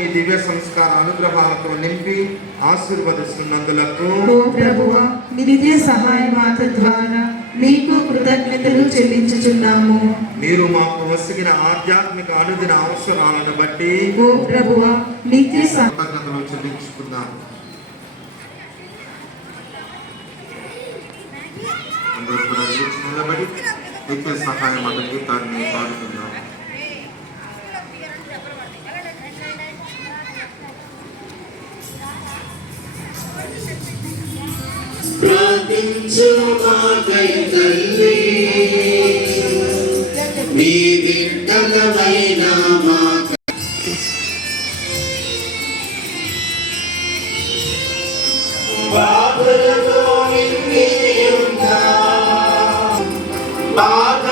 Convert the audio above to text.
మీ దివ్య సంస్కార అనుగ్రహాలతో నింపి ఆశీర్వదిస్తున్నందులకు ఓ ప్రభువా, మీ నిత్య సహాయ మాత ద్వారా మీకు కృతజ్ఞతలు చెల్లించుచున్నాము. మీరు మాకు వసిగిన ఆధ్యాత్మిక అనుదిన అవసరాలను బట్టి ఓ ప్రభువా, నిత్య కృతజ్ఞతలు చెల్లించుకున్నాము. అందరూ కూడా నిలబడి నిత్య సహాయం అన్న గీతాన్ని పాడుతున్నాము. ప్రార్థించు మాకై తల్లి, నీ బిడ్డలమైన మాకు బాధలతో నిండి ఉన్న బాధ